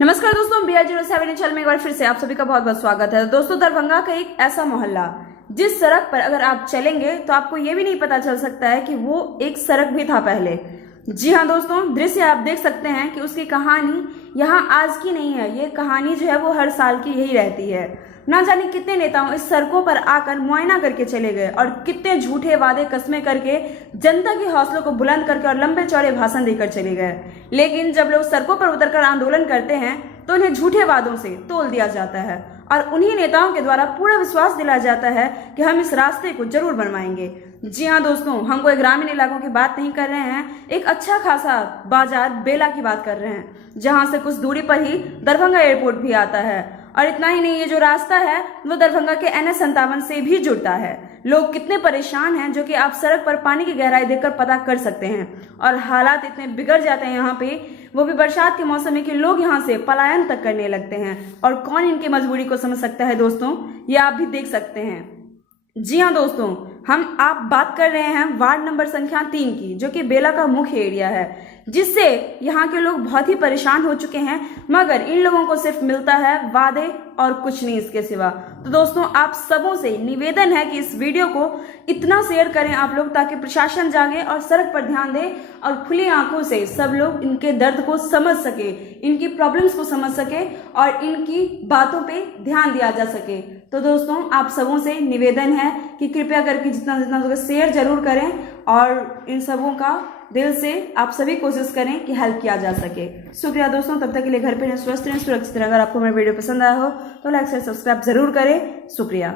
नमस्कार दोस्तों, BR07 channel में एक बार फिर से आप सभी का बहुत बहुत स्वागत है। दोस्तों, दरभंगा का एक ऐसा मोहल्ला जिस सड़क पर अगर आप चलेंगे तो आपको ये भी नहीं पता चल सकता है कि वो एक सड़क भी था पहले। जी हाँ दोस्तों, दृश्य आप देख सकते हैं कि उसकी कहानी यहाँ आज की नहीं है। ये कहानी जो है वो हर साल की यही रहती है। ना जाने कितने नेताओं इस सड़कों पर आकर मुआयना करके चले गए और कितने झूठे वादे कस्में करके जनता के हौसलों को बुलंद करके और लंबे चौड़े भाषण देकर चले गए। लेकिन जब लोग सड़कों पर उतरकर आंदोलन करते हैं तो उन्हें झूठे वादों से तोल दिया जाता है और उन्हीं नेताओं के द्वारा पूरा विश्वास दिलाया जाता है कि हम इस रास्ते को जरूर बनवाएंगे। जी हाँ दोस्तों, हम कोई ग्रामीण इलाकों की बात नहीं कर रहे हैं, एक अच्छा खासा बाजार बेला की बात कर रहे हैं, जहां से कुछ दूरी पर ही दरभंगा एयरपोर्ट भी आता है। और इतना ही नहीं, ये जो रास्ता है वो दरभंगा के NH57 से भी जुड़ता है। लोग कितने परेशान हैं जो कि आप सड़क पर पानी की गहराई देखकर पता कर सकते हैं। और हालात इतने बिगड़ जाते हैं यहाँ पे, वो भी बरसात के मौसम में, कि लोग यहाँ से पलायन तक करने लगते हैं। और कौन इनकी मजबूरी को समझ सकता है दोस्तों, ये आप भी देख सकते हैं। जी हाँ दोस्तों, आप बात कर रहे हैं वार्ड नंबर संख्या 3 की, जो कि बेला का मुख्य एरिया है, जिससे यहाँ के लोग बहुत ही परेशान हो चुके हैं। मगर इन लोगों को सिर्फ मिलता है वादे और कुछ नहीं इसके सिवा। तो दोस्तों, आप सबों से निवेदन है कि इस वीडियो को इतना शेयर करें आप लोग, ताकि प्रशासन जागे और सड़क पर ध्यान दे और खुली आंखों से सब लोग इनके दर्द को समझ सके, इनकी प्रॉब्लम्स को समझ सके और इनकी बातों पे ध्यान दिया जा सके। तो दोस्तों, आप सबों से निवेदन है कि कृपया करके जितना जितना शेयर जरूर करें और इन सबों का दिल से आप सभी कोशिश करें कि हेल्प किया जा सके। शुक्रिया दोस्तों, तब तक के लिए घर पे रहें, स्वस्थ रहें, सुरक्षित रहें। अगर आपको मेरा वीडियो पसंद आया हो तो लाइक शेयर सब्सक्राइब जरूर करें। शुक्रिया।